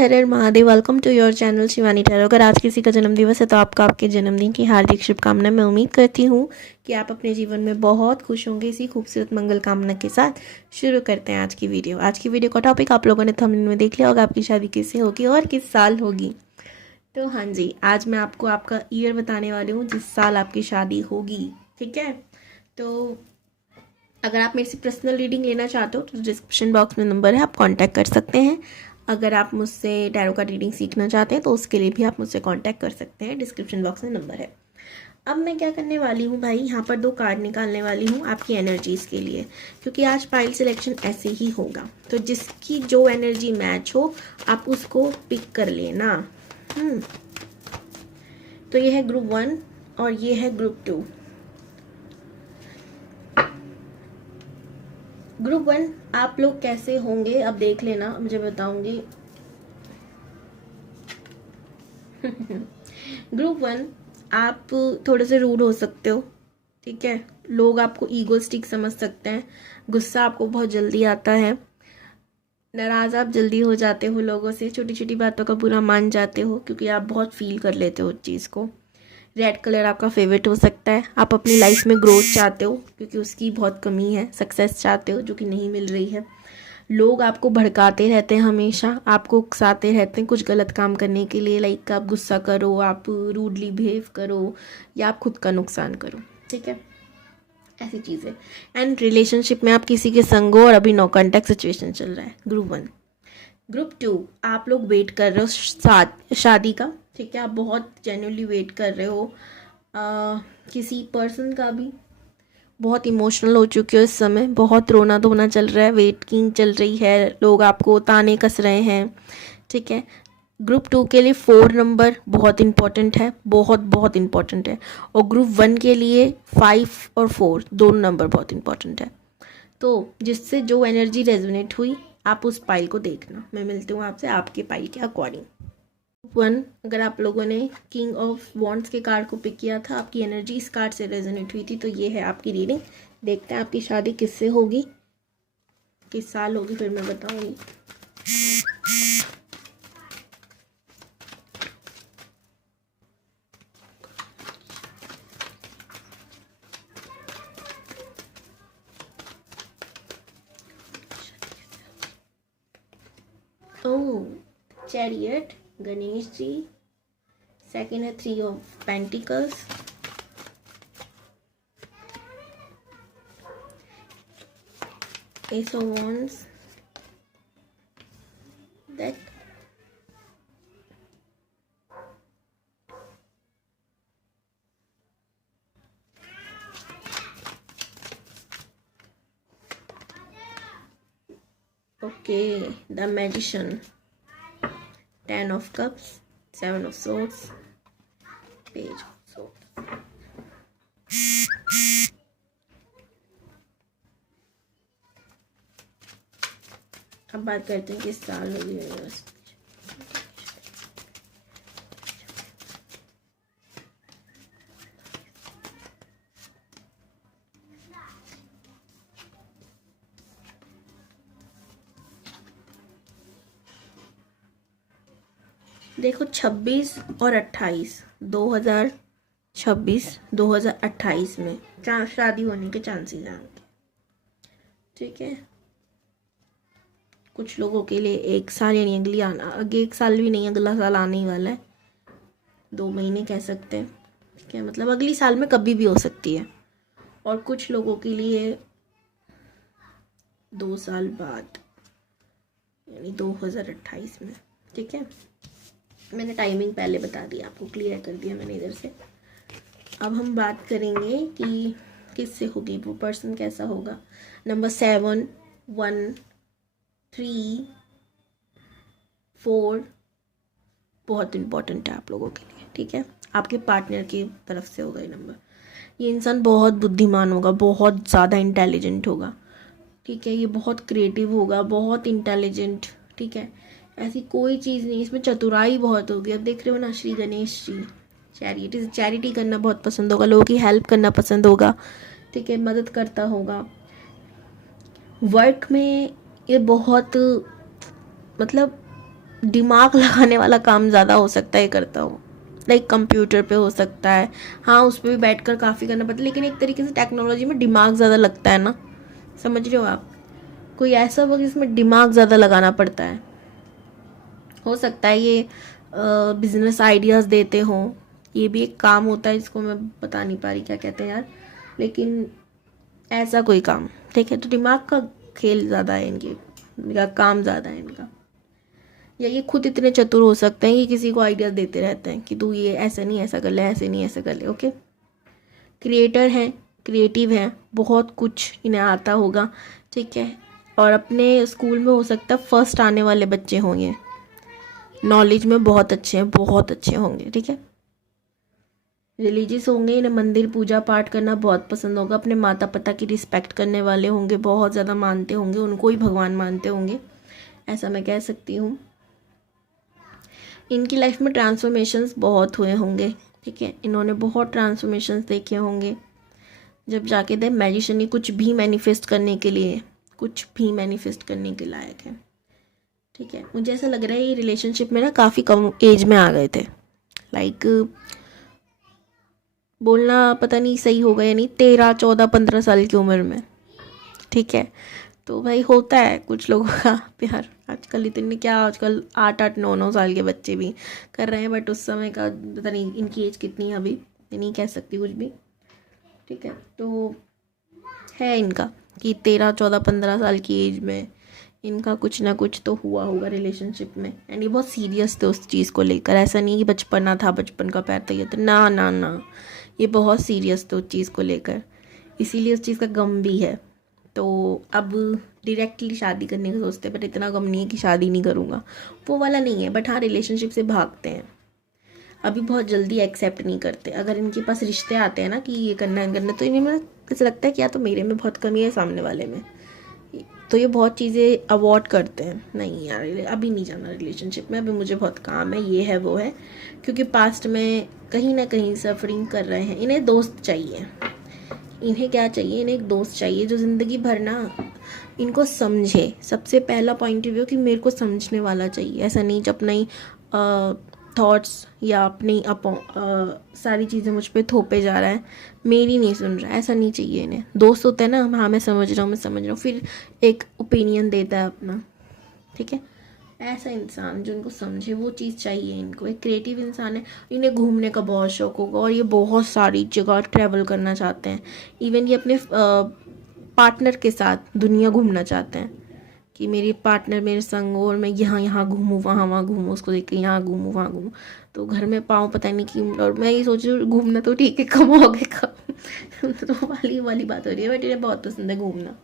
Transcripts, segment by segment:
Her her Mahadev. Welcome to your channel Shivani tarot. अगर आज किसी का जन्मदिवस है तो आपका आपके जन्मदिन की हार्दिक शुभकामनाएं। मैं उम्मीद करती हूँ कि आप अपने जीवन में बहुत खुश होंगे। इसी खूबसूरत मंगल कामना के साथ शुरू करते हैं आज की वीडियो। आज की वीडियो का टॉपिक आप लोगों ने थंबनेल में देख लिया होगा, आपकी शादी किससे होगी और किस साल होगी। तो हाँ जी, आज मैं आपको आपका ईयर बताने वाली हूँ जिस साल आपकी शादी होगी। ठीक है, तो अगर आप मेरे से पर्सनल रीडिंग लेना चाहते हो तो डिस्क्रिप्शन बॉक्स में नंबर है, आप कांटेक्ट कर सकते हैं। अगर आप मुझसे टैरो का रीडिंग सीखना चाहते हैं तो उसके लिए भी आप मुझसे कांटेक्ट कर सकते हैं, डिस्क्रिप्शन बॉक्स में नंबर है। अब मैं क्या करने वाली हूँ भाई, यहाँ पर 2 कार्ड निकालने वाली हूँ आपकी एनर्जीज़ के लिए, क्योंकि आज फाइल सिलेक्शन ऐसे ही होगा। तो जिसकी जो एनर्जी मैच हो आप उसको पिक कर लेना। तो ये है ग्रुप 1 और ये है ग्रुप 2। ग्रुप 1 आप लोग कैसे होंगे अब देख लेना, मुझे बताऊंगी। ग्रुप 1 आप थोड़े से रूड हो सकते हो, ठीक है। लोग आपको ईगोस्टिक समझ सकते हैं, गुस्सा आपको बहुत जल्दी आता है, नाराज आप जल्दी हो जाते हो लोगों से, छोटी छोटी बातों का बुरा मान जाते हो क्योंकि आप बहुत फील कर लेते हो उस चीज़ को। रेड कलर आपका फेवरेट हो सकता है। आप अपनी लाइफ में ग्रोथ चाहते हो क्योंकि उसकी बहुत कमी है, सक्सेस चाहते हो जो कि नहीं मिल रही है। लोग आपको भड़काते रहते हैं, हमेशा आपको उकसाते रहते हैं कुछ गलत काम करने के लिए। लाइक आप गुस्सा करो, आप रूडली बिहेव करो या आप खुद का नुकसान करो, ठीक है, ऐसी चीज़ें। एंड रिलेशनशिप में आप किसी के संग हो और अभी नो कॉन्टैक्ट सिचुएशन चल रहा है। ग्रुप 1। ग्रुप 2 आप लोग वेट कर रहे हो शादी का, ठीक है। आप बहुत जेन्युइनली वेट कर रहे हो किसी पर्सन का भी। बहुत इमोशनल हो चुके हो इस समय, बहुत रोना धोना चल रहा है, वेटिंग चल रही है, लोग आपको ताने कस रहे हैं, ठीक है। ग्रुप 2 के लिए 4 नंबर बहुत इंपॉर्टेंट है, बहुत बहुत इंपॉर्टेंट है। और ग्रुप 1 के लिए 5 और 4 दोनों नंबर बहुत इंपॉर्टेंट है। तो जिससे जो एनर्जी रेजोनेट हुई आप उस पाइल को देखना। मैं मिलती हूँ आपसे आपके पाइल के अकॉर्डिंग। 1 अगर आप लोगों ने किंग ऑफ वॉन्ड्स के कार्ड को पिक किया था, आपकी एनर्जी इस कार्ड से रेजोनेट हुई थी, तो ये है आपकी रीडिंग। देखते हैं आपकी शादी किससे होगी, किस साल होगी, फिर मैं बताऊंगी। ओह, चैरियट, गणेश जी। सेकेंड है 3 of pentacles, S of wands, death, okay, the magician, 10 of cups, 7 of swords, page of swords. अब बात करते हैं किस साल होगी यूनिवर्स। देखो 26 और 28, 2026 2028 में शादी होने के चांसेस हैं, ठीक है। कुछ लोगों के लिए 1 साल यानी अगली आना, आगे 1 साल भी नहीं, अगला साल आने ही वाला है, 2 महीने कह सकते हैं, ठीक है। मतलब अगली साल में कभी भी हो सकती है। और कुछ लोगों के लिए 2 साल बाद यानी 2028 में, ठीक है। मैंने टाइमिंग पहले बता दिया आपको, क्लियर कर दिया मैंने इधर से। अब हम बात करेंगे कि किससे होगी, वो पर्सन कैसा होगा। नंबर 7, 1, 3, 4 बहुत इम्पोर्टेंट है आप लोगों के लिए, ठीक है। आपके पार्टनर की तरफ से होगा ये नंबर। ये इंसान बहुत बुद्धिमान होगा, बहुत ज़्यादा इंटेलिजेंट होगा, ठीक है। ये बहुत क्रिएटिव होगा, बहुत इंटेलिजेंट, ठीक है। ऐसी कोई चीज़ नहीं, इसमें चतुराई बहुत होगी। अब देख रहे हो ना, श्री गणेश जी, चैरिटी करना बहुत पसंद होगा, लोगों की हेल्प करना पसंद होगा, ठीक है, मदद करता होगा। वर्क में ये बहुत मतलब दिमाग लगाने वाला काम ज़्यादा हो सकता है करता हूँ, लाइक कंप्यूटर पे हो सकता है, हाँ उस पर भी बैठ कर काफ़ी करना पड़ता है, लेकिन एक तरीके से टेक्नोलॉजी में दिमाग ज़्यादा लगता है ना, समझ रहे हो आप। कोई ऐसा वर्क जिसमें दिमाग ज़्यादा लगाना पड़ता है, हो सकता है ये बिजनेस आइडियाज़ देते हों, ये भी एक काम होता है, इसको मैं बता नहीं पा रही क्या कहते हैं यार, लेकिन ऐसा कोई काम, ठीक है। तो दिमाग का खेल ज़्यादा है इनका काम ज़्यादा है इनका, या ये खुद इतने चतुर हो सकते हैं कि किसी को आइडियाज़ देते रहते हैं कि तू ये ऐसा नहीं ऐसा कर ले, ऐसे नहीं ऐसा कर ले, ओके। क्रिएटर हैं, क्रिएटिव हैं, बहुत कुछ इन्हें आता होगा, ठीक है। और अपने स्कूल में हो सकता है फर्स्ट आने वाले बच्चे होंगे, नॉलेज में बहुत अच्छे हैं, बहुत अच्छे होंगे, ठीक है। रिलीजियस होंगे, इन्हें मंदिर पूजा पाठ करना बहुत पसंद होगा, अपने माता पिता की रिस्पेक्ट करने वाले होंगे, बहुत ज़्यादा मानते होंगे, उनको ही भगवान मानते होंगे, ऐसा मैं कह सकती हूँ। इनकी लाइफ में ट्रांसफॉर्मेशंस बहुत हुए होंगे, ठीक है, इन्होंने बहुत ट्रांसफॉर्मेशंस देखे होंगे, जब जाके दे मैजिशियन कुछ भी मैनिफेस्ट करने के लिए, कुछ भी मैनिफेस्ट करने के लायक है, ठीक है। मुझे ऐसा लग रहा है ये रिलेशनशिप में ना काफ़ी कम एज में आ गए थे, लाइक बोलना पता नहीं सही होगा या नहीं, 13 14 15 साल की उम्र में, ठीक है। तो भाई होता है कुछ लोगों का प्यार, आजकल इतने क्या, आजकल 8 8 9 9 साल के बच्चे भी कर रहे हैं, बट उस समय का पता नहीं इनकी एज कितनी है अभी, नहीं कह सकती कुछ भी, ठीक है। तो है इनका कि 13 14 15 साल की एज में इनका कुछ ना कुछ तो हुआ होगा रिलेशनशिप में, एंड ये बहुत सीरियस थे उस चीज़ को लेकर, ऐसा नहीं कि बचपना था, बचपन का प्यार था ये, तो ना ना ना, ये बहुत सीरियस थे उस चीज़ को लेकर, इसीलिए उस चीज़ का गम भी है। तो अब डायरेक्टली शादी करने का सोचते हैं, बट इतना गम नहीं है कि शादी नहीं करूँगा, वो वाला नहीं है, बट हाँ रिलेशनशिप से भागते हैं, अभी बहुत जल्दी एक्सेप्ट नहीं करते। अगर इनके पास रिश्ते आते हैं ना कि ये करना है करना, तो इन्हें में ऐसा लगता है कि या तो मेरे में बहुत कमी है, सामने वाले में, तो ये बहुत चीज़ें अवॉइड करते हैं, नहीं यार अभी नहीं जाना रिलेशनशिप में, अभी मुझे बहुत काम है, ये है वो है, क्योंकि पास्ट में कहीं ना कहीं सफरिंग कर रहे हैं। इन्हें दोस्त चाहिए, इन्हें क्या चाहिए, इन्हें एक दोस्त चाहिए जो ज़िंदगी भर ना इनको समझे। सबसे पहला पॉइंट ऑफ व्यू कि मेरे को समझने वाला चाहिए, ऐसा नहीं जब अपनी थॉट्स या अपनी सारी चीज़ें मुझ पे थोपे जा रहा है, मेरी नहीं सुन रहा है, ऐसा नहीं चाहिए इन्हें। दोस्त होता है ना, हाँ मैं समझ रहा हूँ, मैं समझ रहा हूँ, फिर एक ओपिनियन देता है अपना, ठीक है। ऐसा इंसान जो इनको समझे, वो चीज़ चाहिए इनको। एक क्रिएटिव इंसान है, इन्हें घूमने का बहुत शौक होगा और ये बहुत सारी जगह ट्रैवल करना चाहते हैं, इवन ये अपने पार्टनर के साथ दुनिया घूमना चाहते हैं कि मेरी पार्टनर मेरे संग हो और मैं यहाँ यहाँ घूमूँ, वहाँ वहाँ घूमूँ, उसको देख के यहाँ घूमूँ वहाँ घूमूँ, तो घर में पाऊँ पता नहीं कि, और मैं ये सोच रही हूँ घूमना तो ठीक है, कमाओगे कम तो वाली बात हो रही है, बट इन्हें बहुत पसंद है घूमना,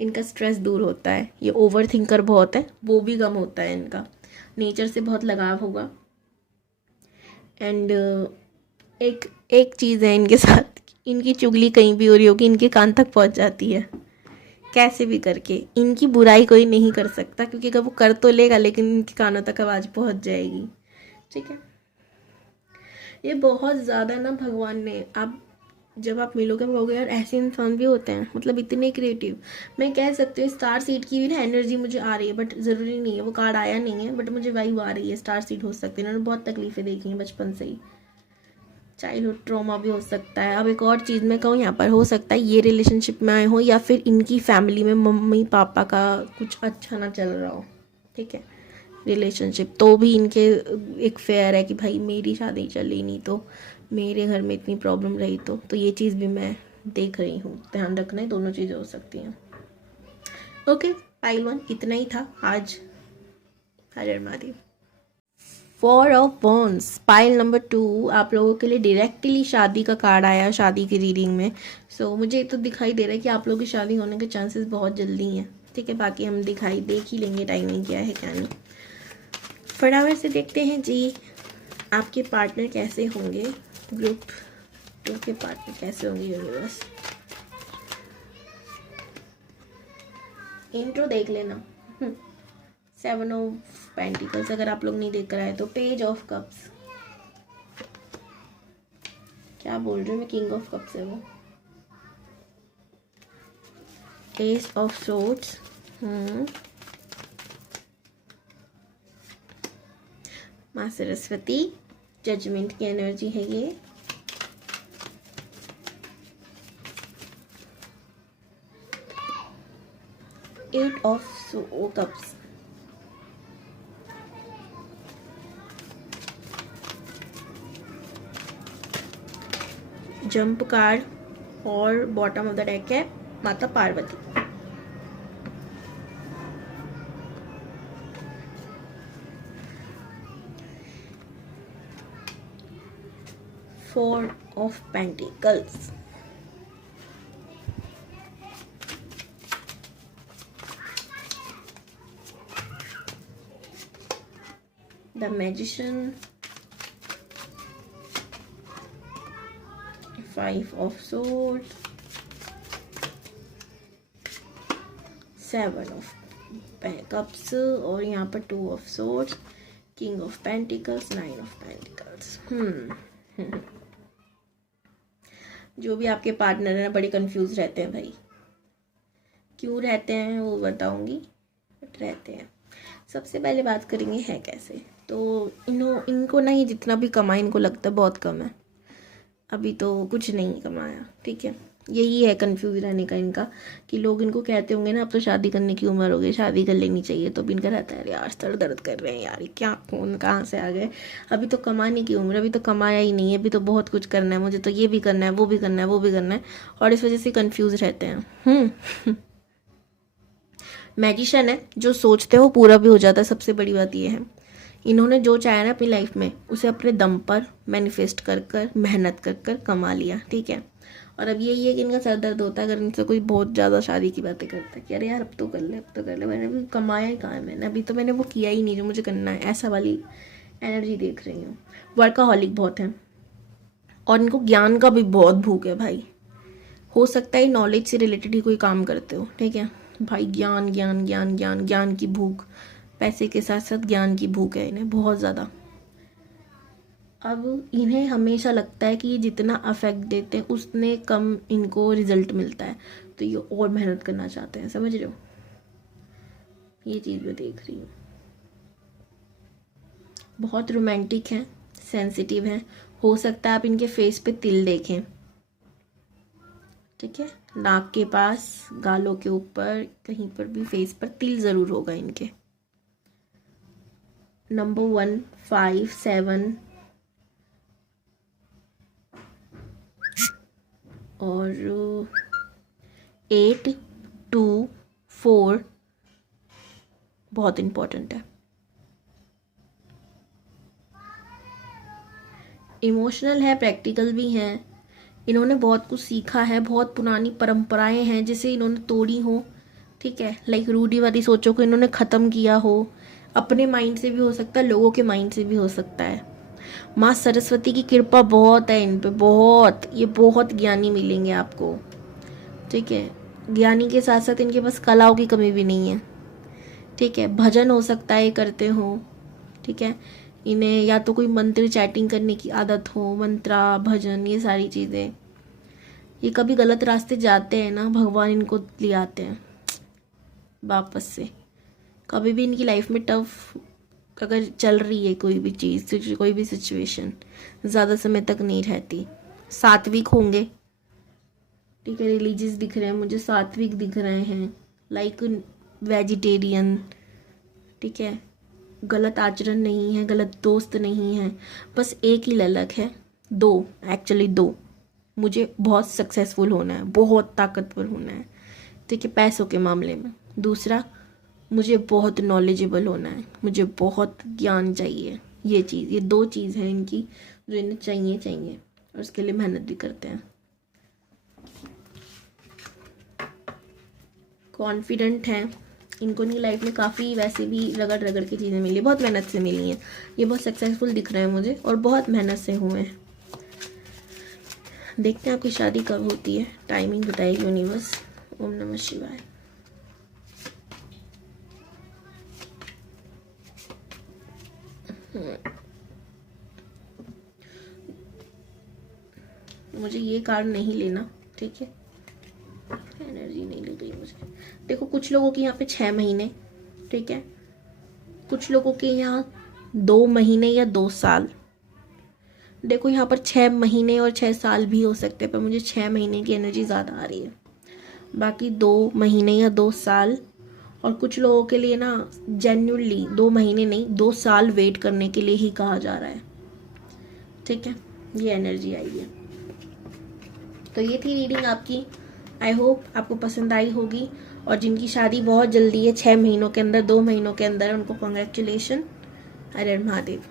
इनका स्ट्रेस दूर होता है, ये ओवर थिंकर बहुत है, वो भी कम होता है इनका, नेचर से बहुत लगाव होगा। एंड एक एक चीज़ है इनके साथ, इनकी चुगली कहीं भी हो रही होगी इनके कान तक पहुंच जाती है, कैसे भी करके इनकी बुराई कोई नहीं कर सकता, क्योंकि अगर वो कर तो लेगा लेकिन इनके कानों तक आवाज़ पहुंच जाएगी, ठीक है। ये बहुत ज़्यादा ना, भगवान ने, आप जब आप मिलोगे कहोगे यार ऐसे इंसान भी होते हैं, मतलब इतने क्रिएटिव। मैं कह सकती हूँ स्टार सीड की भी ना एनर्जी मुझे आ रही है, बट ज़रूरी नहीं है, वो कार्ड आया नहीं है, बट मुझे वाइब आ रही है, स्टार सीड हो सकते हैं, इन्होंने बहुत तकलीफ़ें देखी हैं बचपन से ही, चाइल्डहुड ट्रॉमा भी हो सकता है। अब एक और चीज़ मैं कहूँ यहाँ पर, हो सकता है ये रिलेशनशिप में आए हो या फिर इनकी फैमिली में मम्मी पापा का कुछ अच्छा ना चल रहा हो, ठीक है, रिलेशनशिप, तो भी इनके एक फेयर है कि भाई मेरी शादी चली नहीं तो, मेरे घर में इतनी प्रॉब्लम रही तो ये चीज़ भी मैं देख रही हूँ, ध्यान रखना है, दोनों चीज़ें हो सकती हैं। ओके, पाइल 1 इतना ही था आज। हर हर Mahadev. 4 of wands, pile number 2 आप लोगों के लिए डायरेक्टली शादी का कार्ड आया, शादी की रीडिंग में। सो मुझे तो दिखाई दे रहा है कि आप लोगों की शादी होने के चांसेस बहुत जल्दी हैं, ठीक है, बाकी हम देख ही लेंगे टाइमिंग क्या है क्या नहीं। फटाफट से देखते हैं जी आपके पार्टनर कैसे होंगे, ग्रुप 2 के पार्टनर कैसे होंगे यूनिवर्स। इंट्रो देख लेना। 7 ऑफ पेंटिकल्स अगर आप लोग नहीं देख कर आए तो। पेज ऑफ कप्स, क्या बोल रही हूँ मैं, किंग ऑफ कप्स है वो। एस ऑफ सोर्ड्स, माँ सरस्वती, जजमेंट की एनर्जी है ये। Eight of cups, jump card, और बॉटम ऑफ द डेक है Mata Parvati. Four of pentacles, the magician, five of sword, seven of cups, और यहाँ पर two of swords, king of pentacles, nine of pentacles. जो भी आपके पार्टनर है ना, बड़े कंफ्यूज रहते हैं भाई। क्यों रहते हैं वो बताऊंगी, बट रहते हैं। सबसे पहले बात करेंगे है कैसे। तो इनको ना, ये जितना भी कमाए इनको लगता है बहुत कम है, अभी तो कुछ नहीं कमाया, ठीक है। यही है कंफ्यूज रहने का इनका, कि लोग इनको कहते होंगे ना अब तो शादी करने की उम्र हो गई, शादी कर लेनी चाहिए, तो भी इनका रहता है यार सर दर्द कर रहे हैं यार, क्या कौन कहाँ से आ गए, अभी तो कमाने की उम्र, अभी तो कमाया ही नहीं है, अभी तो बहुत कुछ करना है मुझे, तो ये भी करना है, वो भी करना है, वो भी करना है, और इस वजह से कंफ्यूज रहते हैं। मैजिशियन है, जो सोचते हो पूरा भी हो जाता है। सबसे बड़ी बात ये है, इन्होंने जो चाहा ना अपनी लाइफ में, उसे अपने दम पर मैनिफेस्ट कर कर, मेहनत कर कर कमा लिया, ठीक है। और अब यही है कि इनका सर दर्द होता है अगर इनसे कोई बहुत ज़्यादा शादी की बातें करता है कि अरे यार अब तो कर ले, अब तो कर ले, मैंने अभी कमाया ही कहाँ है, मैंने अभी तो मैंने वो किया ही नहीं जो मुझे करना है, ऐसा वाली एनर्जी देख रही हूँ। वर्काहॉलिक बहुत है, और इनको ज्ञान का भी बहुत भूख है भाई। हो सकता है नॉलेज से रिलेटेड ही कोई काम करते हो, ठीक है भाई। ज्ञान ज्ञान ज्ञान ज्ञान ज्ञान की भूख, पैसे के साथ साथ ज्ञान की भूख है इन्हें बहुत ज़्यादा। अब इन्हें हमेशा लगता है कि ये जितना अफेक्ट देते हैं उतने कम इनको रिजल्ट मिलता है, तो ये और मेहनत करना चाहते हैं, समझ रहे हो। ये चीज़ मैं देख रही हूँ। बहुत रोमांटिक हैं, सेंसिटिव हैं। हो सकता है आप इनके फेस पे तिल देखें, ठीक है, नाक के पास, गालों के ऊपर, कहीं पर भी फेस पर तिल ज़रूर होगा इनके। नंबर 1, 5, 7 और 8, 2, 4 बहुत इम्पोर्टेंट है। इमोशनल है, प्रैक्टिकल भी हैं। इन्होंने बहुत कुछ सीखा है, बहुत पुरानी परंपराएं हैं जिसे इन्होंने तोड़ी हो, ठीक है। लाइक रूढ़िवादी सोचों को इन्होंने ख़त्म किया हो, अपने माइंड से भी हो सकता है, लोगों के माइंड से भी हो सकता है। माँ सरस्वती की कृपा बहुत है इन पे, बहुत, ये बहुत ज्ञानी मिलेंगे आपको, ठीक है। ज्ञानी के साथ साथ इनके पास कलाओं की कमी भी नहीं है, ठीक है। भजन हो सकता है ये करते हो, ठीक है। इन्हें या तो कोई मंत्र चैटिंग करने की आदत हो, मंत्रा भजन, ये सारी चीज़ें। ये कभी गलत रास्ते जाते हैं ना, भगवान इनको ले आते हैं वापस से। कभी भी इनकी लाइफ में टफ अगर चल रही है कोई भी चीज़, कोई भी सिचुएशन, ज़्यादा समय तक नहीं रहती। सात्विक होंगे, ठीक है। रिलीजियस दिख रहे हैं मुझे, सात्विक दिख रहे हैं, लाइक वेजिटेरियन, ठीक है। गलत आचरण नहीं है, गलत दोस्त नहीं है। बस एक ही ललक है, एक्चुअली दो, मुझे बहुत सक्सेसफुल होना है, बहुत ताकतवर होना है, ठीक है, पैसों के मामले में। दूसरा, मुझे बहुत नॉलेजेबल होना है, मुझे बहुत ज्ञान चाहिए। ये चीज़, ये दो चीज़ है इनकी जो इन्हें चाहिए, और उसके लिए मेहनत भी करते हैं। कॉन्फिडेंट हैं, इनको इनकी लाइफ में काफ़ी वैसे भी रगड़ रगड़ की चीज़ें मिली, बहुत मेहनत से मिली हैं। ये बहुत सक्सेसफुल दिख रहे हैं मुझे, और बहुत मेहनत से हुए हैं। देखते हैं आपकी शादी कब होती है, टाइमिंग बताएगी यूनिवर्स। ओम नमः शिवाय। मुझे ये कार्ड नहीं लेना, ठीक है, एनर्जी नहीं लग रही मुझे। देखो कुछ लोगों के यहाँ पे 6 महीने, ठीक है, कुछ लोगों के यहाँ 2 महीने या 2 साल। देखो यहाँ पर 6 महीने और 6 साल भी हो सकते हैं, पर मुझे 6 महीने की एनर्जी ज़्यादा आ रही है। बाकी 2 महीने या 2 साल, और कुछ लोगों के लिए ना जेन्युइनली 2 महीने नहीं 2 साल वेट करने के लिए ही कहा जा रहा है। ठीक है, ये एनर्जी आई है। तो ये थी रीडिंग आपकी। आई होप आपको पसंद आई होगी। और जिनकी शादी बहुत जल्दी है, 6 महीनों के अंदर, 2 महीनों के अंदर, उनको कॉन्ग्रेचुलेशन। हर हर महादेव।